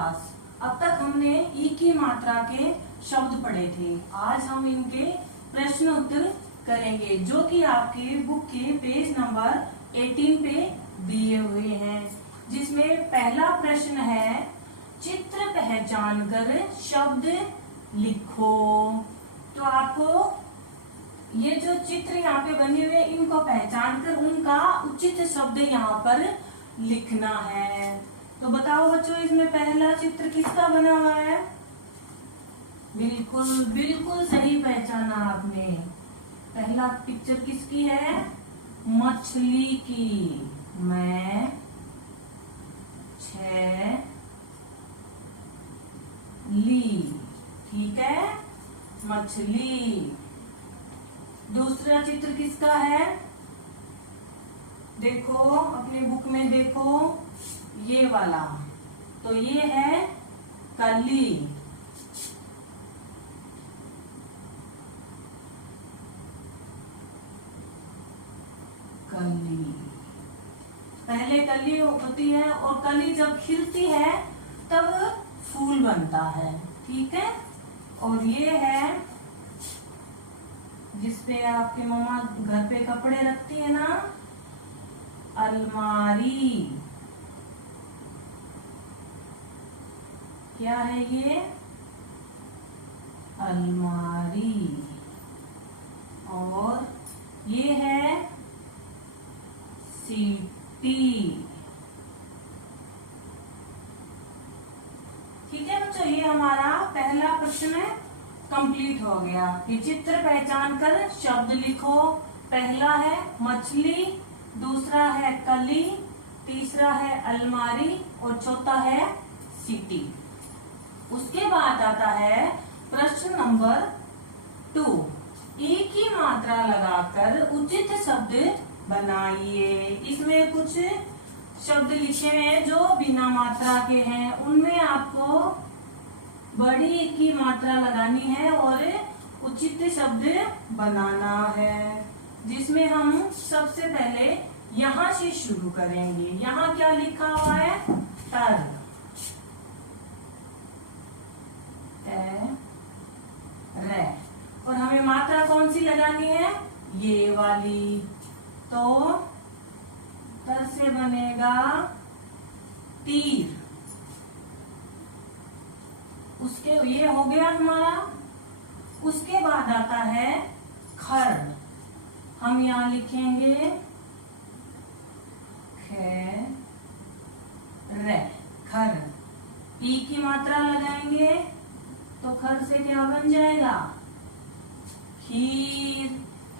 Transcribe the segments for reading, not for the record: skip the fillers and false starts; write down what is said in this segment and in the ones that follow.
Class. अब तक हमने ई की मात्रा के शब्द पढ़े थे। आज हम इनके प्रश्न उत्तर करेंगे जो कि आपके बुक के पेज नंबर 18 पे दिए हुए हैं, जिसमें पहला प्रश्न है चित्र पहचान कर शब्द लिखो। तो आपको ये जो चित्र यहाँ पे बने हुए इनको पहचान कर उनका उचित शब्द यहाँ पर लिखना है। तो बताओ बच्चों, इसमें पहला चित्र किसका बना हुआ है? बिल्कुल बिल्कुल सही पहचाना आपने। पहला पिक्चर किसकी है? मछली की। मैं 6 ली, ठीक है, मछली। दूसरा चित्र किसका है? देखो अपनी बुक में देखो, ये वाला, तो ये है कली। कली, पहले कली होती है और कली जब खिलती है तब फूल बनता है, ठीक है। और ये है जिसपे आपकी मम्मा घर पे कपड़े रखती है ना, अलमारी। क्या है ये? अलमारी। और ये है सीटी। ठीक है बच्चों, ये हमारा पहला प्रश्न कंप्लीट हो गया कि चित्र पहचान कर शब्द लिखो। पहला है मछली, दूसरा है कली, तीसरा है अलमारी और चौथा है सीटी। उसके बाद आता है प्रश्न नंबर 2। ई की मात्रा लगाकर उचित शब्द बनाइए। इसमें कुछ शब्द लिखे हैं जो बिना मात्रा के हैं, उनमें आपको बड़ी ई की मात्रा लगानी है और उचित शब्द बनाना है, जिसमें हम सबसे पहले यहाँ से शुरू करेंगे। यहाँ क्या लिखा हुआ है? टर, रे। और हमें मात्रा कौन सी लगानी है? ये वाली। तो टर से बनेगा तीर। उसके ये हो गया हमारा। उसके बाद आता है खर। हम यहाँ लिखेंगे खे रे, खर। ई की मात्रा लगाएंगे तो खर से क्या बन जाएगा? खीर।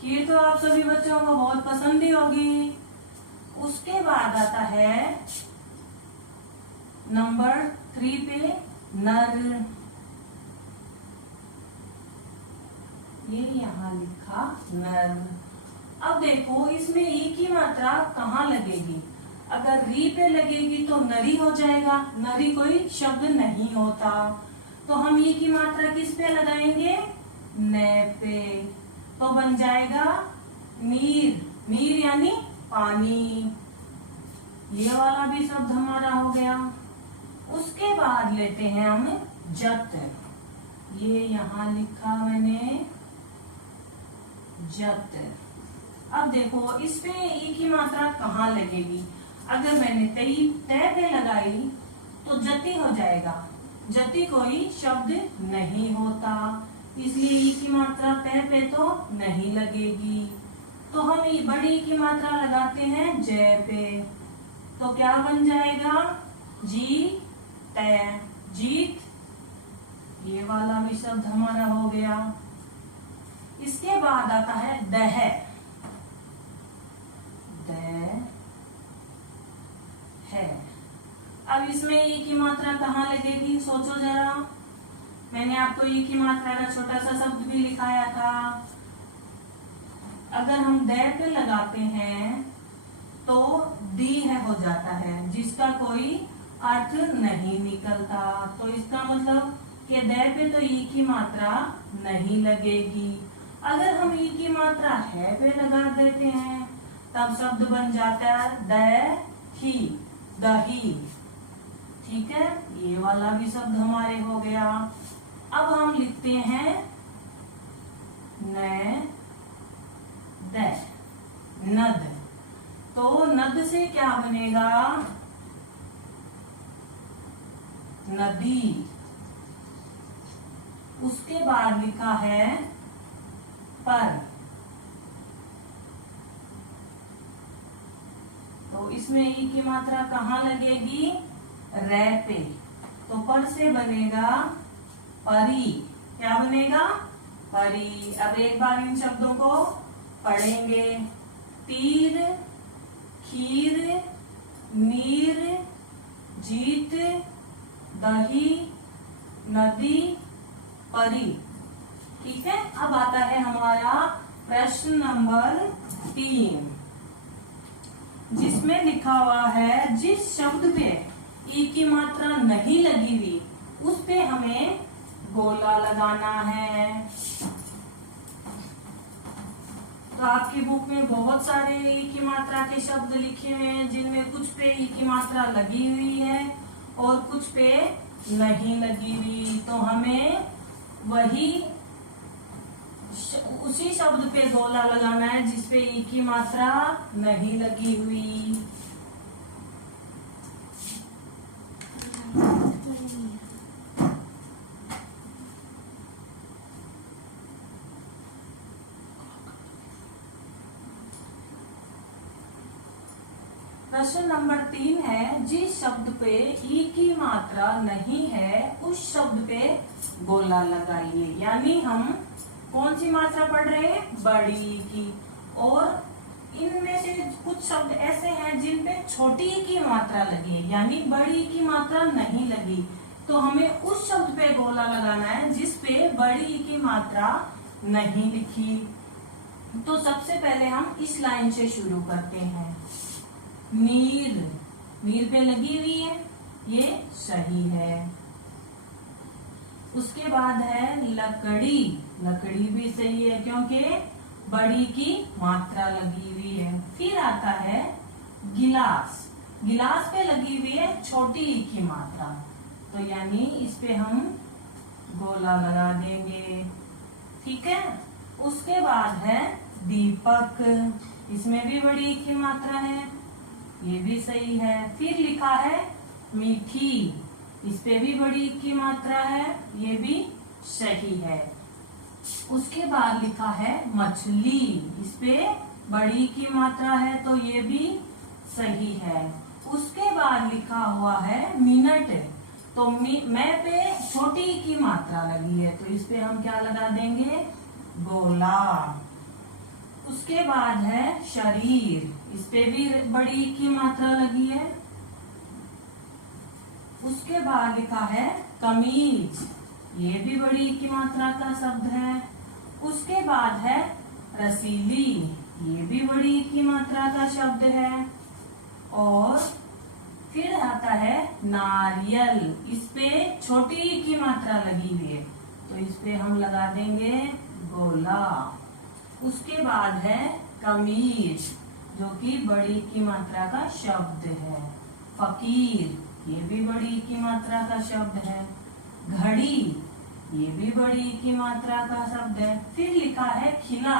खीर तो आप सभी बच्चों को बहुत पसंद ही होगी। उसके बाद आता है नंबर 3 पे नर। ये यहाँ लिखा नर। अब देखो इसमें ई की मात्रा कहाँ लगेगी? अगर री पे लगेगी तो नरी हो जाएगा, नरी कोई शब्द नहीं होता। तो हम ई की मात्रा किस पे लगाएंगे? ने पे। तो बन जाएगा नीर। नीर यानी पानी। ये वाला भी शब्द हमारा हो गया। उसके बाद लेते हैं हम जत। ये यहाँ लिखा मैंने जत। अब देखो इस पे ई की मात्रा कहाँ लगेगी? अगर मैंने तय पे लगाई तो जति हो जाएगा। जति कोई शब्द नहीं होता, इसलिए ई की मात्रा तय पे तो नहीं लगेगी। तो हम बड़ी ई की मात्रा लगाते हैं जय पे। तो क्या बन जाएगा? जी तय, जीत। ये वाला भी शब्द हमारा हो गया। इसके बाद आता है दह। दह है। अब इसमें ई की मात्रा कहाँ लगेगी? सोचो जरा। मैंने आपको ई की मात्रा का छोटा सा शब्द भी लिखाया था। अगर हम दह पे लगाते हैं तो दी है हो जाता है, जिसका कोई अर्थ नहीं निकलता। तो इसका मतलब कि दह पे तो ई की मात्रा नहीं लगेगी। अगर हम ई की मात्रा है पे लगा देते हैं तब शब्द बन जाता है दही, दही। ठीक है, ये वाला भी शब्द हमारे हो गया। अब हम लिखते हैं नद। तो नद से क्या बनेगा? नदी। उसके बाद लिखा है पर। तो इसमें ई की मात्रा कहाँ लगेगी? रै पे। तो पर से बनेगा परी। क्या बनेगा? परी। अब एक बार इन शब्दों को पढ़ेंगे। तीर, खीर, नीर, जीत, दही, नदी, परी। ठीक है, अब आता है हमारा प्रश्न नंबर 3, जिसमें लिखा हुआ है जिस शब्द पे ई की मात्रा नहीं लगी हुई उस पे हमें गोला लगाना है। तो आपकी बुक में बहुत सारे ई की मात्रा के शब्द लिखे हुए हैं, जिनमें कुछ पे ई की मात्रा लगी हुई है और कुछ पे नहीं लगी हुई। तो हमें उसी शब्द पे गोला लगाना है जिसपे ई की मात्रा नहीं लगी हुई। प्रश्न नंबर 3 है, जिस शब्द पे ई की मात्रा नहीं है उस शब्द पे गोला लगाइए। यानी हम कौन सी मात्रा पढ़ रहे हैं? बड़ी की। और इनमें से कुछ शब्द ऐसे हैं जिन पे छोटी ई की मात्रा लगी है, यानी बड़ी की मात्रा नहीं लगी। तो हमें उस शब्द पे गोला लगाना है जिस पे बड़ी ई की मात्रा नहीं लिखी। तो सबसे पहले हम इस लाइन से शुरू करते हैं। नीर। नीर पे लगी हुई है, ये सही है। उसके बाद है लकड़ी। लकड़ी भी सही है क्योंकि बड़ी की मात्रा लगी हुई है। फिर आता है गिलास। गिलास पे लगी हुई है छोटी ई की मात्रा, तो यानी इस पे हम गोला लगा देंगे। ठीक है। उसके बाद है दीपक। इसमें भी बड़ी ई की मात्रा है, ये भी सही है। फिर लिखा है मीठी। इस पे भी बड़ी ई की मात्रा है, ये भी सही है। उसके बाद लिखा है मछली। इस पे बड़ी की मात्रा है, तो ये भी सही है। उसके बाद लिखा हुआ है मिनट। तो मैं पे छोटी की मात्रा लगी है, तो इस पे हम क्या लगा देंगे? गोला। उसके बाद है शरीर। इस पे भी बड़ी की मात्रा लगी है। उसके बाद लिखा है कमीज। ये भी बड़ी की मात्रा का शब्द है। उसके बाद है रसीली। ये भी बड़ी की मात्रा का शब्द है। और फिर आता है नारियल। इस पे छोटी की मात्रा लगी हुई है, तो इस पे हम लगा देंगे गोला। उसके बाद है कमीज, जो कि बड़ी की मात्रा का शब्द है। फकीर, ये भी बड़ी की मात्रा का शब्द है। घड़ी, ये भी बड़ी की मात्रा का शब्द है। फिर लिखा है खिला।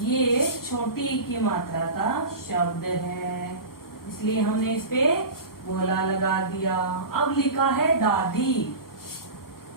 ये छोटी की मात्रा का शब्द है, इसलिए हमने इस पे गोला लगा दिया। अब लिखा है दादी।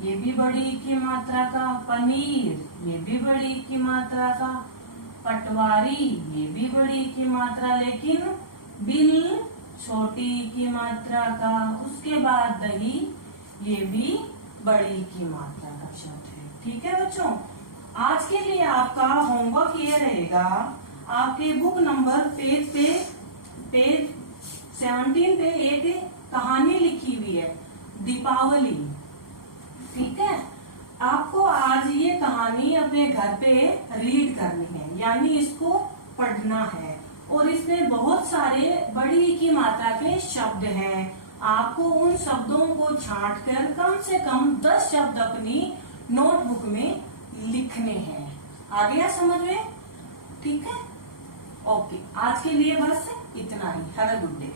ये भी बड़ी की मात्रा का। पनीर, ये भी बड़ी की मात्रा का। पटवारी, ये भी बड़ी की मात्रा, लेकिन बिल छोटी की मात्रा का। उसके बाद दही, ये भी बड़ी की मात्रा का शब्द है। ठीक है बच्चों, आज के लिए आपका होमवर्क ये रहेगा, आपके बुक नंबर पेज 17 पे एक कहानी लिखी हुई है, दीपावली। ठीक है, आपको आज ये कहानी अपने घर पे रीड करनी है, यानी इसको पढ़ना है। और इसमें बहुत सारे बड़ी की मात्रा के शब्द हैं। आपको उन शब्दों को छांटकर कम से कम 10 शब्द अपनी नोटबुक में लिखने हैं। आ गया समझ में? ठीक है, ओके। आज के लिए बस इतना ही। Have a good day.